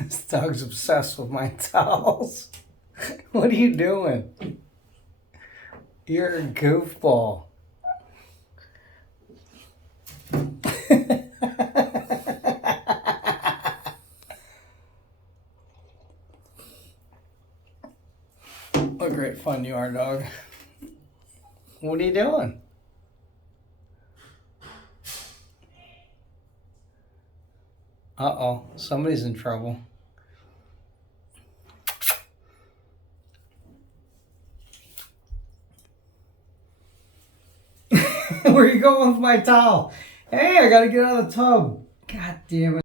This dog's obsessed with my towels. What are you doing? You're a goofball. What great fun you are, dog. What are you doing? Uh-oh, somebody's in trouble. Where are you going with my towel? Hey, I gotta get out of the tub. God damn it.